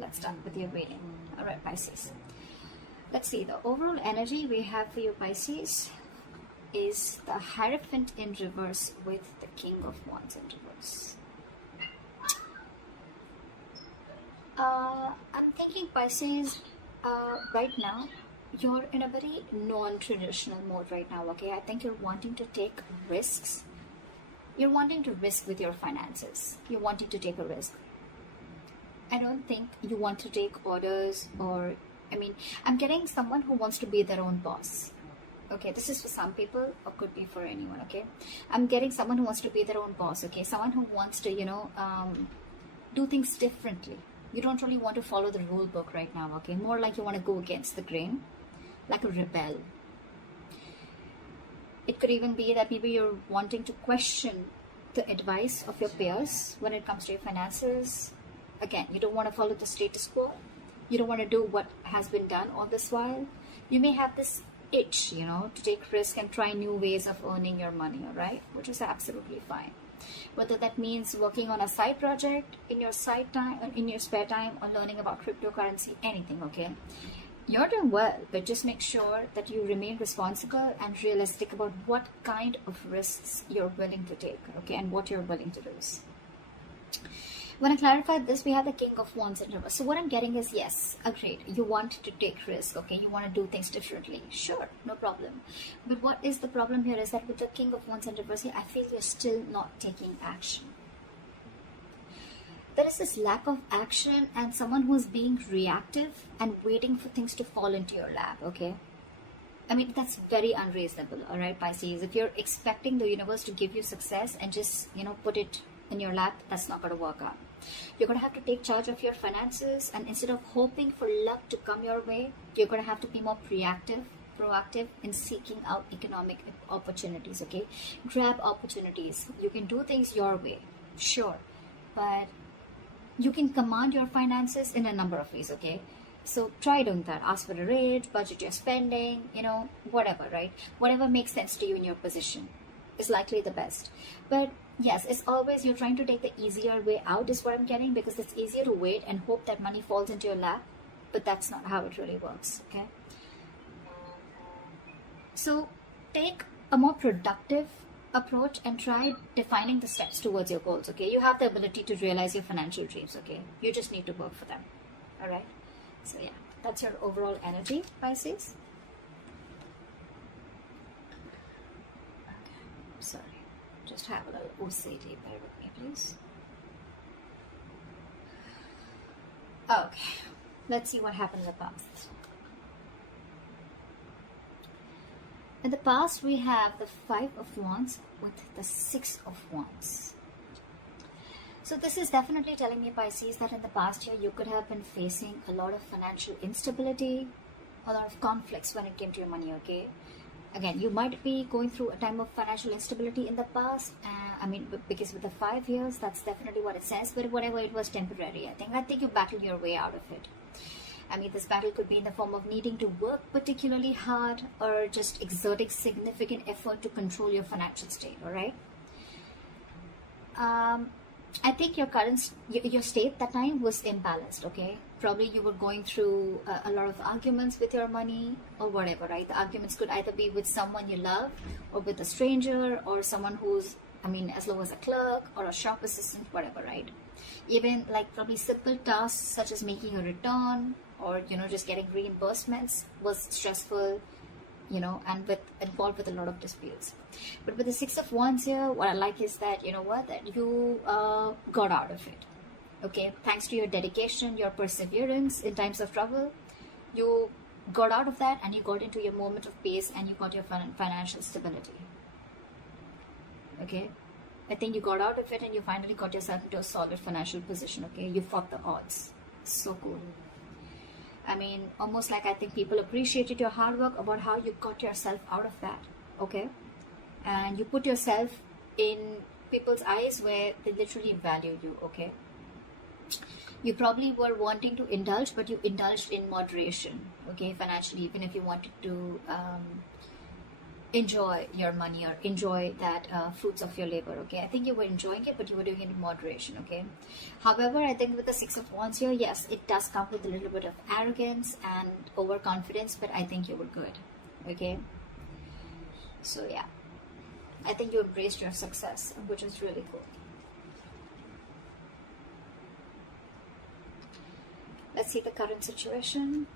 let's start with your reading. All right, Pisces. Let's see, the overall energy we have for you, Pisces, is the Hierophant in reverse with the King of Wands in reverse. I'm thinking, Pisces, right now, you're in a very non-traditional mode right now, okay? I think you're wanting to take risks. You're wanting to risk with your finances. You're wanting to take a risk. I don't think you want to take orders or, I'm getting someone who wants to be their own boss. Okay, this is for some people or could be for anyone, okay? I'm getting someone who wants to be their own boss, okay? Someone who wants to, do things differently. You don't really want to follow the rule book right now, okay? More like you want to go against the grain, like a rebel. It could even be that maybe you're wanting to question the advice of your peers when it comes to your finances. Again, you don't want to follow the status quo. You don't want to do what has been done all this while. You may have this itch, to take risk and try new ways of earning your money, all right? Which is absolutely fine. Whether that means working on a side project in your side time, in your spare time, or learning about cryptocurrency, anything, okay? You're doing well, but just make sure that you remain responsible and realistic about what kind of risks you're willing to take, okay, and what you're willing to lose. When I clarified this, we have the King of Wands in reverse. So what I'm getting is, yes, agreed. You want to take risk, okay? You want to do things differently. Sure, no problem. But what is the problem here is that with the King of Wands in reverse here, I feel you're still not taking action. There is this lack of action and someone who's being reactive and waiting for things to fall into your lap, okay? That's very unreasonable, all right, Pisces? If you're expecting the universe to give you success and just, put it in your lap, that's not going to work out. You're going to have to take charge of your finances, and instead of hoping for luck to come your way, you're going to have to be more proactive in seeking out economic opportunities, okay? Grab opportunities. You can do things your way, sure, but you can command your finances in a number of ways, okay? So try doing that. Ask for a rate, budget your spending, whatever, right? Whatever makes sense to you in your position is likely the best. But yes, it's always you're trying to take the easier way out is what I'm getting, because it's easier to wait and hope that money falls into your lap, but that's not how it really works, okay? So take a more productive approach and try defining the steps towards your goals, okay? You have the ability to realize your financial dreams, okay? You just need to work for them, all right? So yeah, that's your overall energy, Pisces. Okay, sorry. Just have a little OCD, bear with me, please. Okay, let's see what happened in the past. In the past, we have the Five of Wands with the Six of Wands. So this is definitely telling me, Pisces, that in the past year, you could have been facing a lot of financial instability, a lot of conflicts when it came to your money, okay? Again, you might be going through a time of financial instability in the past. Because with the 5 years, that's definitely what it says. But whatever, it was temporary, I think you battled your way out of it. This battle could be in the form of needing to work particularly hard or just exerting significant effort to control your financial state, all right? I think your state that time was imbalanced, okay? Probably you were going through a lot of arguments with your money or whatever, right? The arguments could either be with someone you love or with a stranger or someone who's, as low as a clerk or a shop assistant, whatever, right? Even like probably simple tasks such as making a return or, just getting reimbursements was stressful, and involved with a lot of disputes. But with the Six of Wands here, what I like is that, that you got out of it. Okay, thanks to your dedication, your perseverance in times of trouble, you got out of that and you got into your moment of peace and you got your financial stability. Okay, I think you got out of it and you finally got yourself into a solid financial position. Okay, you fought the odds. So cool. Almost like I think people appreciated your hard work about how you got yourself out of that. Okay, and you put yourself in people's eyes where they literally value you. Okay, you probably were wanting to indulge, but you indulged in moderation, okay, financially, even if you wanted to enjoy your money or enjoy that fruits of your labor. Okay, I think you were enjoying it, but you were doing it in moderation. Okay, however, I think with the Six of Wands here, yes, it does come with a little bit of arrogance and overconfidence, but I think you were good. Okay, so yeah, I think you embraced your success, which is really cool. Let's see the current situation.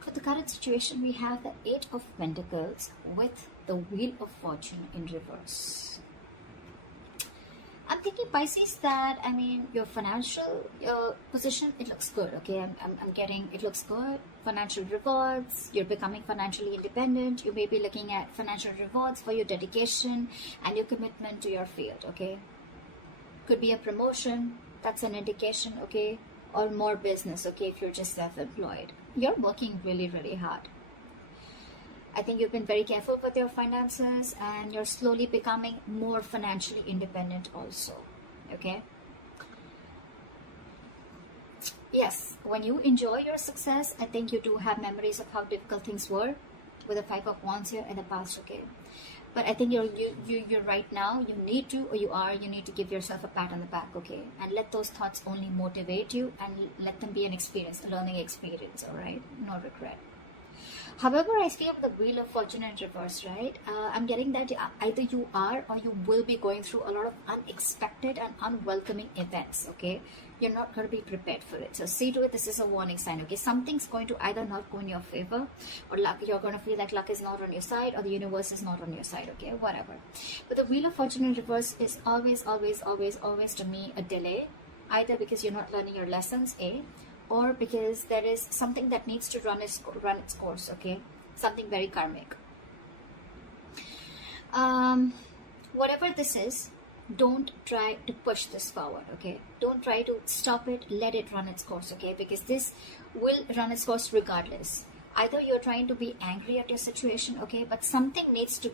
For the current situation, we have the Eight of Pentacles with the Wheel of Fortune in reverse. I'm thinking, Pisces, that, I mean, your financial position, it looks good, okay? I'm getting, it looks good. Financial rewards, you're becoming financially independent. You may be looking at financial rewards for your dedication and your commitment to your field, okay? Could be a promotion, that's an indication, okay? Or more business, okay, if you're just self-employed. You're working really, really hard. I think you've been very careful with your finances and you're slowly becoming more financially independent also, okay? Yes, when you enjoy your success, I think you do have memories of how difficult things were with the Five of Wands here in the past, okay? But I think you're right now, you need to, or you need to give yourself a pat on the back, okay? And let those thoughts only motivate you and let them be an experience, a learning experience, all right? No regret. However, I feel the Wheel of Fortune in reverse, right? I'm getting that either you are or you will be going through a lot of unexpected and unwelcoming events, okay? You're not going to be prepared for it. So see to it, this is a warning sign, okay? Something's going to either not go in your favor, or luck, you're going to feel like luck is not on your side, or the universe is not on your side, okay? Whatever. But the Wheel of Fortune in reverse is always, always, always, always to me a delay, either because you're not learning your lessons, A, or because there is something that needs to run its course, okay? Something very karmic. Whatever this is, don't try to push this forward, okay? Don't try to stop it, let it run its course, okay? Because this will run its course regardless. Either you're trying to be angry at your situation, okay? But something needs to,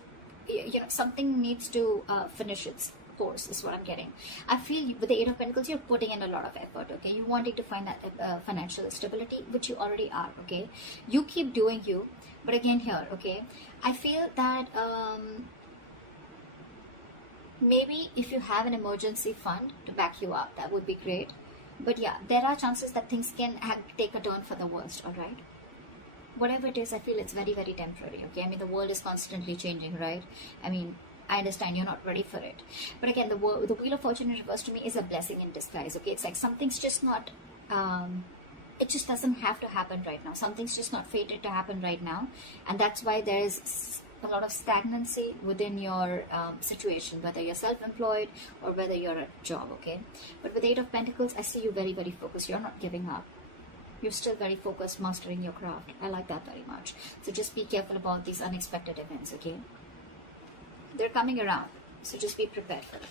something needs to finish its course is what I'm getting. I feel with the Eight of Pentacles, you're putting in a lot of effort, okay? You're wanting to find that financial stability, which you already are, okay? You keep doing you, but again here, okay? I feel that maybe if you have an emergency fund to back you up, that would be great. But yeah, there are chances that things can take a turn for the worst, all right? Whatever it is, I feel it's very, very temporary, okay? I mean, the world is constantly changing, right? I mean, I understand you're not ready for it. But again, the Wheel of Fortune in reverse to me is a blessing in disguise, okay? It's like something's just not, it just doesn't have to happen right now. Something's just not fated to happen right now. And that's why there's a lot of stagnancy within your situation, whether you're self-employed or whether you're at a job, okay? But with Eight of Pentacles, I see you very, very focused. You're not giving up. You're still very focused, mastering your craft. I like that very much. So just be careful about these unexpected events, okay? They're coming around, so just be prepared for it.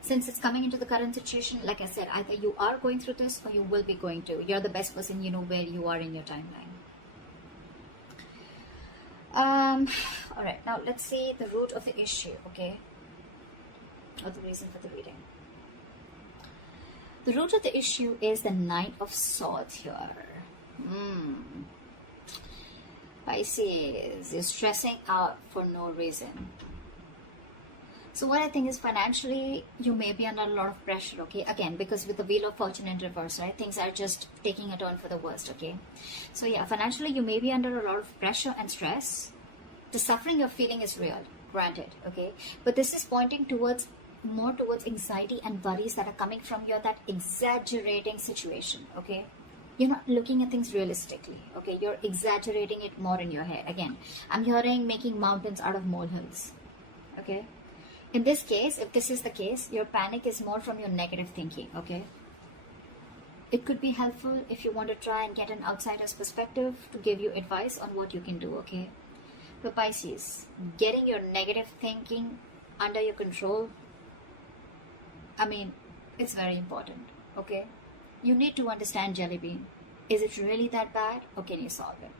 Since it's coming into the current situation, like I said, either you are going through this or you will be going to. You're the best person, you know where you are in your timeline. All right, now let's see the root of the issue, okay? Or the reason for the reading. The root of the issue is the Knight of Swords here. Pisces, you're stressing out for no reason. So what I think is financially, you may be under a lot of pressure, okay? Again, because with the Wheel of Fortune in reverse, right? Things are just taking a turn for the worst, okay? So yeah, financially, you may be under a lot of pressure and stress. The suffering you're feeling is real, granted, okay? But this is pointing towards, more towards anxiety and worries that are coming from your, that exaggerating situation, okay? You're not looking at things realistically, okay? You're exaggerating it more in your head. Again, I'm hearing making mountains out of molehills, okay? In this case, if this is the case, your panic is more from your negative thinking, okay? It could be helpful if you want to try and get an outsider's perspective to give you advice on what you can do, okay? But Pisces, getting your negative thinking under your control, I mean, it's very important, okay? You need to understand, Jelly Bean. Is it really that bad, or can you solve it?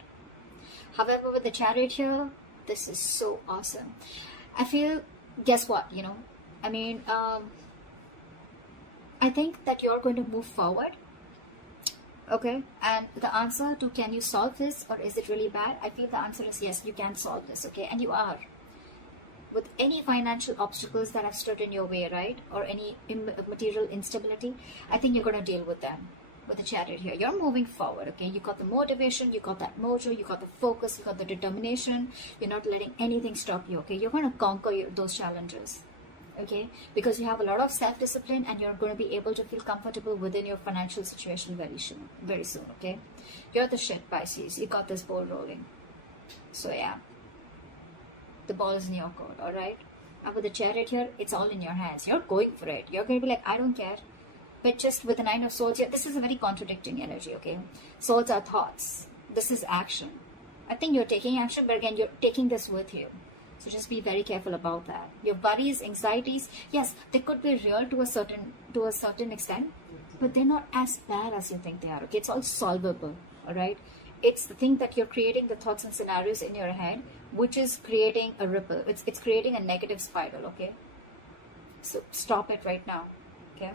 However, with the Chariot here, this is so awesome. I feel, guess what, you know? I mean, I think that you're going to move forward Okay, and the answer to can you solve this or is it really bad? I feel the answer is yes, you can solve this, okay, and you are. With any financial obstacles that have stood in your way, right, or any material instability, I think you're going to deal with them. With the Chariot here, you're moving forward, okay? You got the motivation, you got that mojo, you got the focus, you got the determination. You're not letting anything stop you, okay? You're going to conquer those challenges, okay? Because you have a lot of self-discipline and you're going to be able to feel comfortable within your financial situation very soon, okay? You're the shit, Pisces. You got this ball rolling. So yeah, the ball is in your court, all right? And with the Chariot here, it's all in your hands. You're going for it. You're going to be like, I don't care. But just with the Nine of Swords here, this is a very contradicting energy, okay? Swords are thoughts. This is action. I think you're taking action, but again, you're taking this with you. So just be very careful about that. Your worries, anxieties, yes, they could be real to a certain extent, but they're not as bad as you think they are, okay? It's all solvable, all right? It's the thing that you're creating the thoughts and scenarios in your head, which is creating a ripple. It's creating a negative spiral, okay? So stop it right now, okay?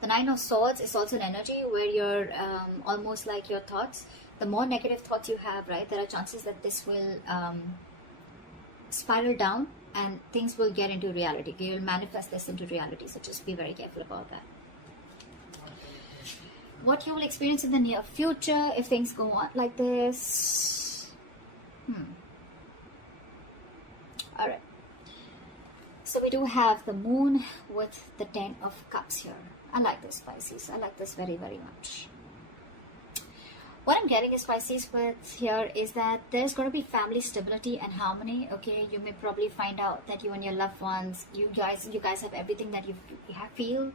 The Nine of Swords is also an energy where you're almost like your thoughts. The more negative thoughts you have, right, there are chances that this will spiral down and things will get into reality. You will manifest this into reality. So just be very careful about that. What you will experience in the near future if things go on like this. All right. So we do have the Moon with the 10 of Cups here. I like this, Pisces. I like this very, very much. What I'm getting is, Pisces, with here is that there's going to be family stability and harmony, okay? You may probably find out that you and your loved ones, you guys have everything that you feel,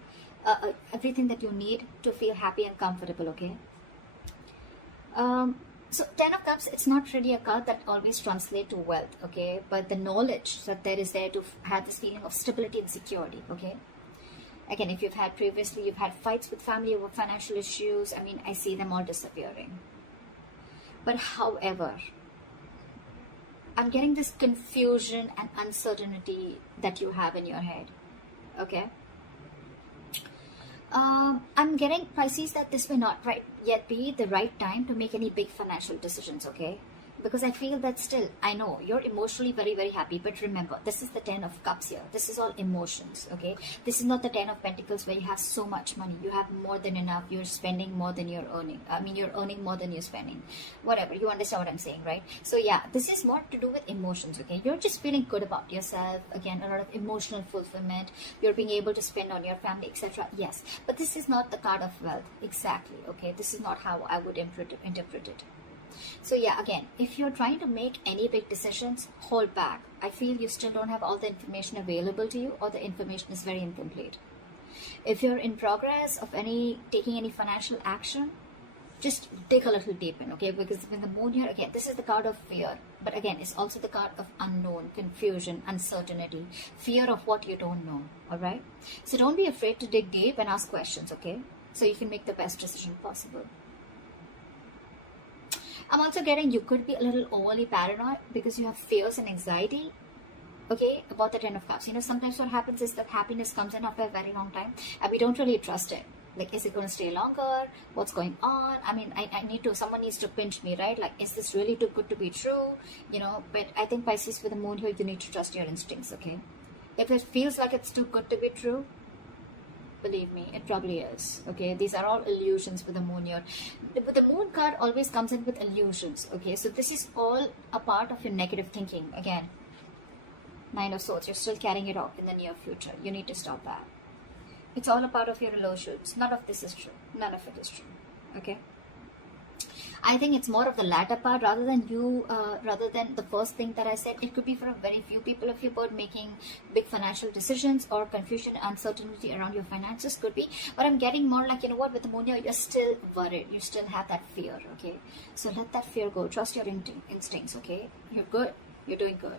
everything that you need to feel happy and comfortable, okay? So 10 of Cups, it's not really a card that always translates to wealth, okay? But the knowledge that there is there to have this feeling of stability and security, okay? Again, if you've had fights with family over financial issues, I mean, I see them all disappearing. But however, I'm getting this confusion and uncertainty that you have in your head, okay? I'm getting, Pisces, that this may not yet be the right time to make any big financial decisions, okay? Because I feel that still, I know you're emotionally very, very happy, but remember, this is the 10 of Cups here. This is all emotions, okay? This is not the 10 of Pentacles where you have so much money. You have more than enough. You're spending more than you're earning. I mean, you're earning more than you're spending. Whatever, you understand what I'm saying, right? So yeah, this is more to do with emotions, okay? You're just feeling good about yourself. Again, a lot of emotional fulfillment. You're being able to spend on your family, etc. Yes, but this is not the card of wealth. Exactly, okay? This is not how I would interpret it. So yeah, again, if you're trying to make any big decisions, hold back. I feel you still don't have all the information available to you, or the information is very incomplete. If you're in progress of taking any financial action, just dig a little deep in, okay? Because when the Moon here, again, this is the card of fear, but again, it's also the card of unknown, confusion, uncertainty, fear of what you don't know, all right? So don't be afraid to dig deep and ask questions, okay? So you can make the best decision possible. I'm also getting you could be a little overly paranoid because you have fears and anxiety, okay, about the 10 of Cups. You know, sometimes what happens is that happiness comes in after a very long time and we don't really trust it. Like, is it going to stay longer? What's going on? I mean, someone needs to pinch me, right? Like, is this really too good to be true? You know, but I think, Pisces, with the Moon here, you need to trust your instincts, okay? If it feels like it's too good to be true, believe me, it probably is, okay? These are all illusions with the Moon here. But the Moon card always comes in with illusions, okay? So this is all a part of your negative thinking. Again, Nine of Swords, you're still carrying it off in the near future. You need to stop that. It's all a part of your illusions. None of this is true. None of it is true, okay? I think it's more of the latter part rather than the first thing that I said. It could be for a very few people of your birth making big financial decisions, or confusion, uncertainty around your finances could be. But I'm getting more like, you know what, with the Moon here, you're still worried. You still have that fear, okay? So let that fear go. Trust your instincts, okay? You're good. You're doing good.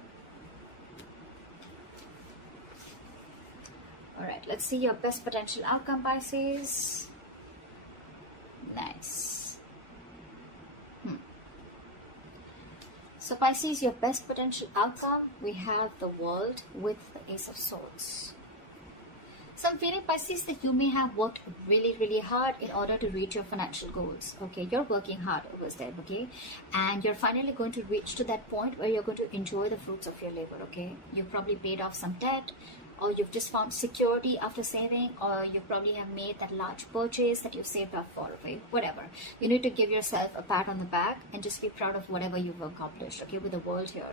Alright, let's see your best potential outcome, Pisces. Nice. So Pisces, your best potential outcome, we have the World with the Ace of Swords. So I'm feeling, Pisces, that you may have worked really hard in order to reach your financial goals. Okay, you're working hard over there, okay, and you're finally going to reach to that point where you're going to enjoy the fruits of your labor. Okay, you've probably paid off some debt, or you've just found security after saving, or you probably have made that large purchase that you've saved up for. Okay, whatever, you need to give yourself a pat on the back and just be proud of whatever you've accomplished. Okay, with the world here,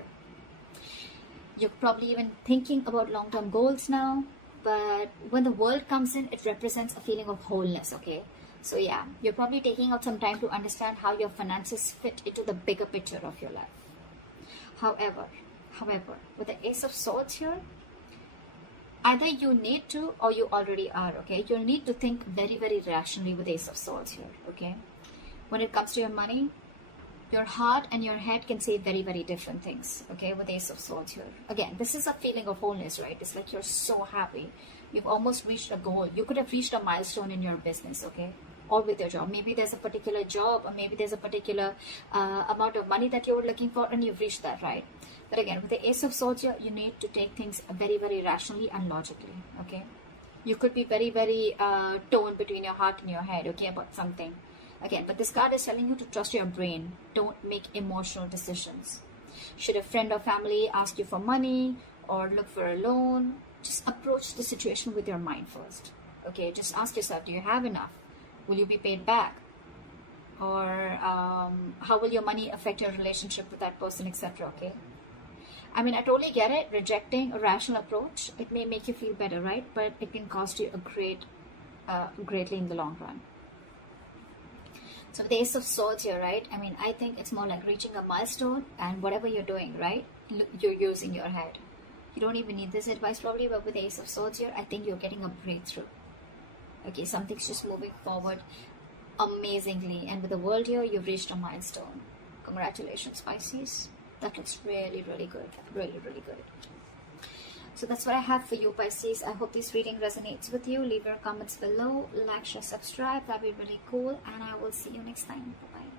you're probably even thinking about long-term goals now. But when the world comes in, it represents a feeling of wholeness, okay? So yeah, you're probably taking out some time to understand how your finances fit into the bigger picture of your life. However, with the Ace of Swords here, either you need to or you already are, okay? You'll need to think very rationally with Ace of Swords here, okay? When it comes to your money, your heart and your head can say very different things, okay, with Ace of Swords here. Again, this is a feeling of wholeness, right? It's like you're so happy. You've almost reached a goal. You could have reached a milestone in your business, okay, or with your job. Maybe there's a particular job, or maybe there's a particular amount of money that you were looking for, and you've reached that, right? But again, with the Ace of Swords here, you need to take things very rationally and logically, okay? You could be very torn between your heart and your head, okay, about something. Again, but this card is telling you to trust your brain. Don't make emotional decisions. Should a friend or family ask you for money or look for a loan, just approach the situation with your mind first. Okay, just ask yourself, do you have enough? Will you be paid back? Or how will your money affect your relationship with that person, etc. Okay, I mean, I totally get it. Rejecting a rational approach, it may make you feel better, right? But it can cost you greatly in the long run. So with the Ace of Swords here, right? I mean, I think it's more like reaching a milestone, and whatever you're doing, right? You're using your head. You don't even need this advice probably, but with the Ace of Swords here, I think you're getting a breakthrough. Okay, something's just moving forward amazingly. And with the World here, you've reached a milestone. Congratulations, Pisces. That looks really good. Really good. So that's what I have for you, Pisces. I hope this reading resonates with you. Leave your comments below. Like, share, subscribe. That'd be really cool. And I will see you next time. Bye-bye.